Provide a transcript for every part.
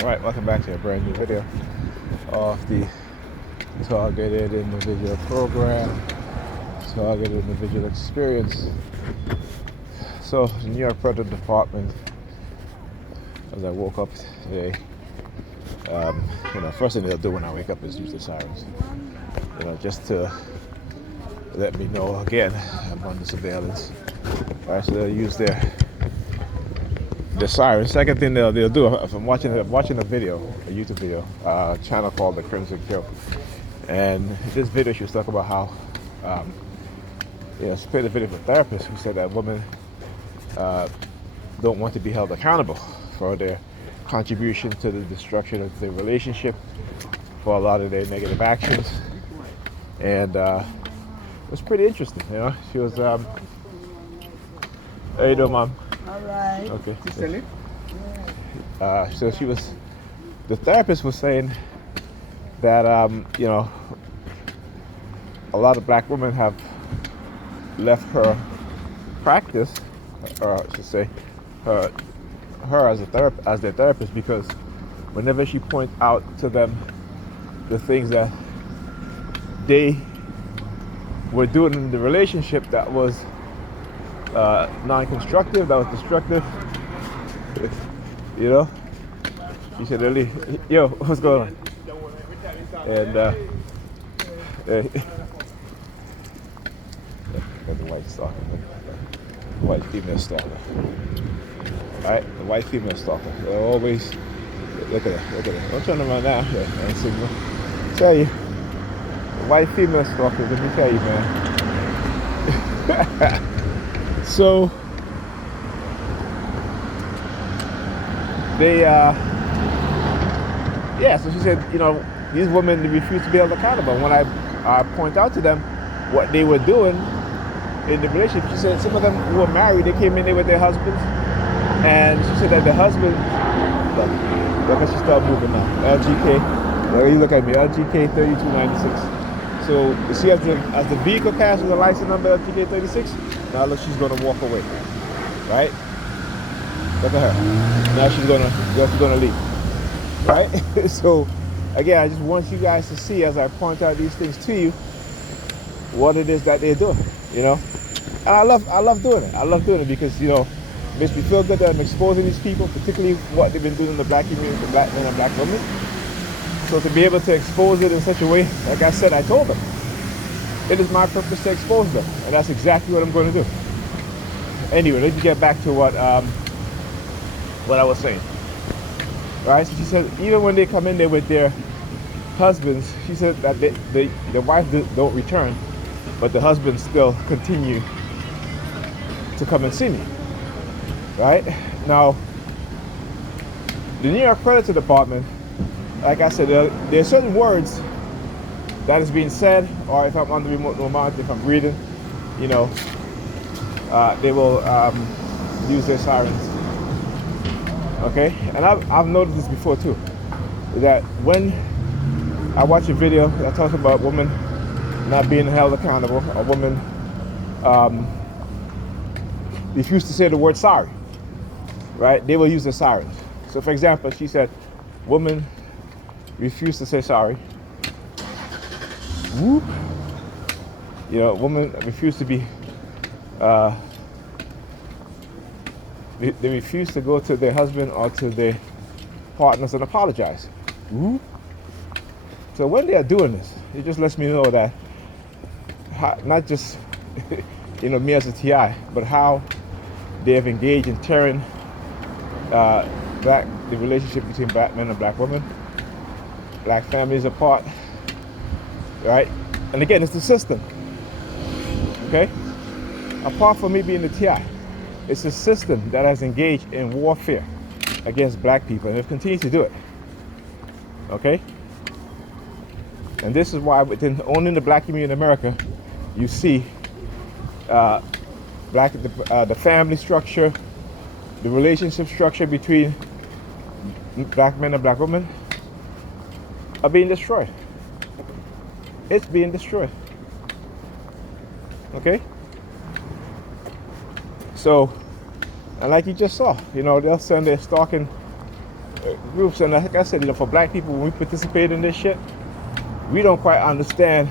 Alright, welcome back to a brand new video of the Targeted Individual Program, Targeted Individual Experience. So, the New York Federal Department, as I woke up today, first thing they'll do when I wake up is use the sirens, just to let me know again I'm under surveillance. Alright, so they'll use the sirens. Second thing they'll do, if I'm watching a video, a YouTube video, channel called The Crimson Kill, and this video she was talking about how, she played a video of a therapist who said that women don't want to be held accountable for their contribution to the destruction of their relationship, for a lot of their negative actions, and it was pretty interesting. She was, how you doing, Mom? All right. Okay. Yeah. So the therapist was saying that, a lot of black women have left her practice, or I should say, her as their therapist, because whenever she points out to them the things that they were doing in the relationship that was non-constructive, that was destructive, she said, "Really, yo, what's going on?" And got the white stalker, the white female stalker. All right, the white female stalker. They're always look at her. Don't turn around now. Yeah, and signal. Tell you, the white female stalker. Let me tell you, man. So they, so she said, these women, they refuse to be held accountable. When I point out to them what they were doing in the relationship, she said some of them who were married, they came in there with their husbands, and she said that the husband, look how she started moving now. LGK, you look at me, LGK 3296. So you see, as the vehicle passes the license number LGK 36, now look, she's gonna walk away, right? Look at her. Now she's gonna leave, right? So again, I just want you guys to see, as I point out these things to you, what it is that they're doing, And I love doing it. I love doing it because it makes me feel good that I'm exposing these people, particularly what they've been doing in the black community, the black men and black women. So to be able to expose it in such a way, like I said, I told them, it is my purpose to expose them, and that's exactly what I'm going to do. Anyway, let me get back to what I was saying. All right, so she said even when they come in there with their husbands, she said that the wife don't return, but the husbands still continue to come and see me. Right? Now, the New York Predator Department, like I said, there are certain words that is being said, or if I'm on the remote monitor, if I'm reading, they will use their sirens. Okay? And I've noticed this before too, that when I watch a video that talks about women not being held accountable, a woman refuse to say the word sorry, right? They will use the sirens. So for example, she said, woman refuse to say sorry. Whoop. Women refuse to be, they refuse to go to their husband or to their partners and apologize. Whoop. So when they are doing this, it just lets me know that not just me as a TI, but how they have engaged in tearing the relationship between black men and black women, black families apart, right? And again, it's the system, okay? Apart from me being the TI, it's a system that has engaged in warfare against black people, and it continues to do it, okay? And this is why only in the black community in America, you see the family structure, the relationship structure between black men and black women are being destroyed. It's being destroyed. Okay? So, and like you just saw, they'll send their stalking groups, and like I said, for black people, when we participate in this shit, we don't quite understand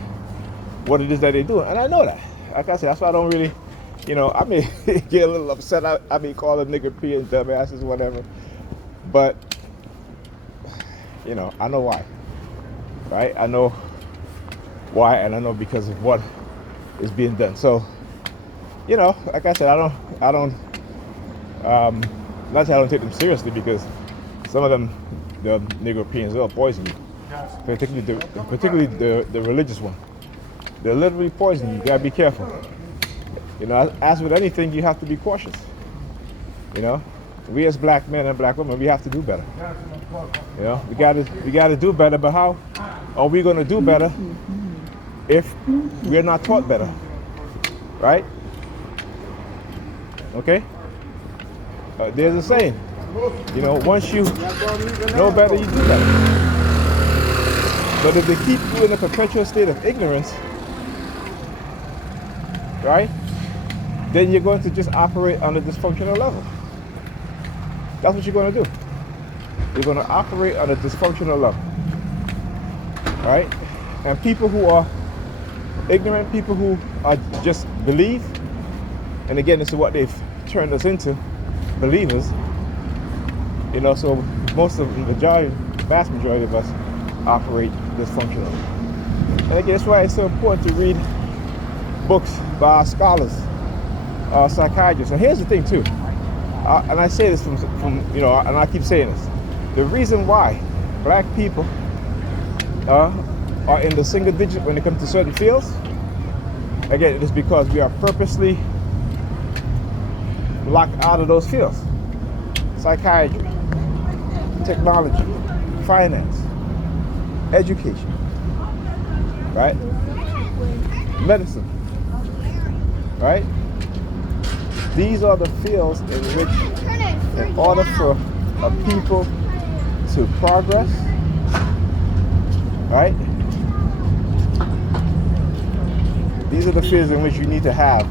what it is that they do, and I know that. Like I said, that's why I don't really, I may get a little upset. I may call a nigga P and dumbasses, whatever, but I know why, right? I know why, and I know because of what is being done. So, like I said, I don't, not that I don't take them seriously, because some of them, the Negropeans, they'll poison you, particularly the religious one. They'll literally poison you. You gotta be careful. As with anything, you have to be cautious. We as black men and black women, we have to do better. We gotta do better. But how are we gonna do better if we're not taught better, right? Okay. There's a saying. Once you know better, you do better. But if they keep you in a perpetual state of ignorance, right, then you're going to just operate on a dysfunctional level. That's what you're going to do. You're going to operate on a dysfunctional level, right? And people who are ignorant, people who are just believe, and again, this is what they've turned us into, believers. So most of the vast majority of us operate dysfunctionally. And again, that's why it's so important to read books by scholars, psychiatrists. And here's the thing too, and I say this from and I keep saying this. The reason why black people are in the single digit when it comes to certain fields, again, it is because we are purposely locked out of those fields. Psychiatry, technology, finance, education, right? Medicine, right? These are the fields in which, in order for a people to progress, right? These are the fields in which you need to have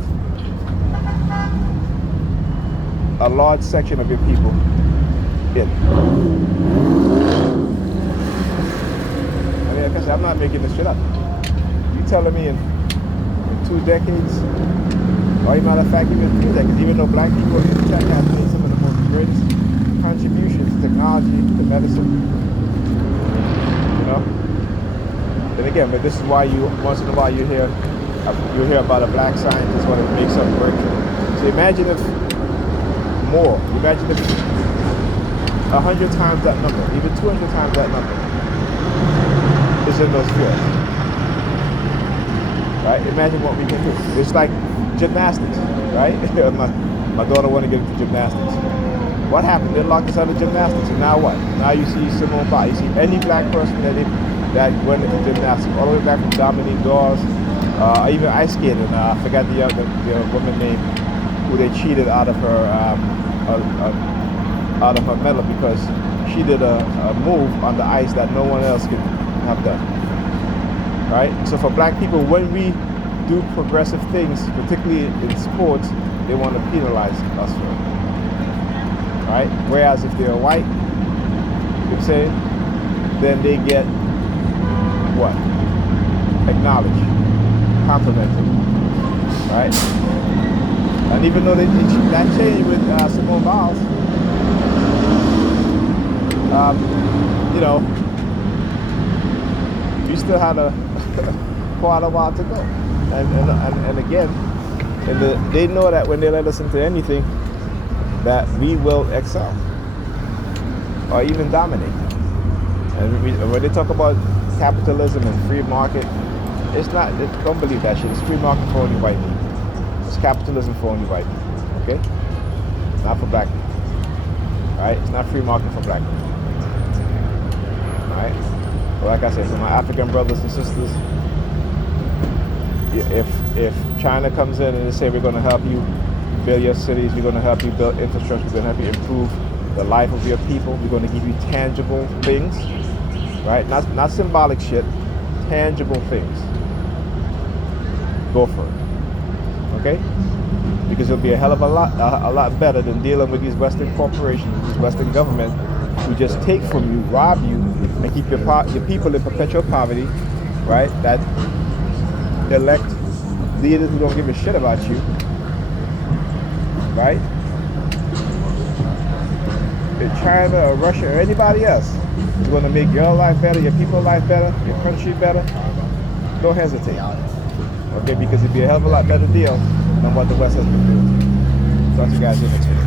a large section of your people in. I mean, like I said, I'm not making this shit up. You telling me in 2 decades, or even matter of fact, even 3 decades, even though black people in China have made some of the most greatest contributions to technology, to medicine, Then again, but this is why once in a while you hear about a black scientist when it makes some breakthrough. So imagine if 100 times that number, even 200 times that number is in those fields. Right? Imagine what we can do. It's like gymnastics, right? my daughter wanted to get into gymnastics. What happened? They locked us out of gymnastics, and now what? Now you see Simone Biles. You see any black person that went into gymnastics, all the way back from Dominique Dawes, even ice skating. I forgot the woman name who they cheated out of her medal because she did a move on the ice that no one else could have done. Right? So for black people, when we do progressive things, particularly in sports, they want to penalize us for it. Right? Whereas if they're white, you say, then they get what? Acknowledged, complimented. Right? And even though that changed with Simone Biles, we still had quite a while to go. And again, they know that when they let us into anything, that we will excel or even dominate. And when they talk about capitalism and free market, don't believe that shit. It's free market for only white people. It's capitalism for only white people, okay? Not for black people, right? It's not free market for black people, right? But like I said, for my African brothers and sisters, if China comes in and they say we're going to help you build your cities, we're going to help you build infrastructure, we're going to help you improve the life of your people, we're going to give you tangible things, right? Not symbolic shit, tangible things. Go for it, okay? Because it'll be a hell of a lot better than dealing with these Western corporations, these Western government, who just take from you, rob you, and keep your people in perpetual poverty, right? That elect leaders who don't give a shit about you, right? If China or Russia or anybody else is going to make your life better, your people's life better, your country better, don't hesitate. Okay, because it'd be a hell of a lot better deal than what the West has been doing. Talk to you guys in the next video.